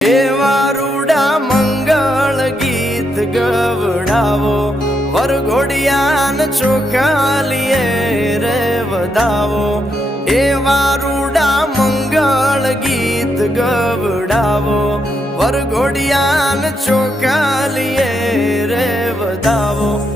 એવા રૂડા મંગળ ગીત ગવડાવો, વરઘોડિયાન ચોખાલીએ રે વધાવો. એવા રૂડા મંગળ ગીત ગવડાવો, વરઘોડિયાન ચોખાલીએ રે વધાવો.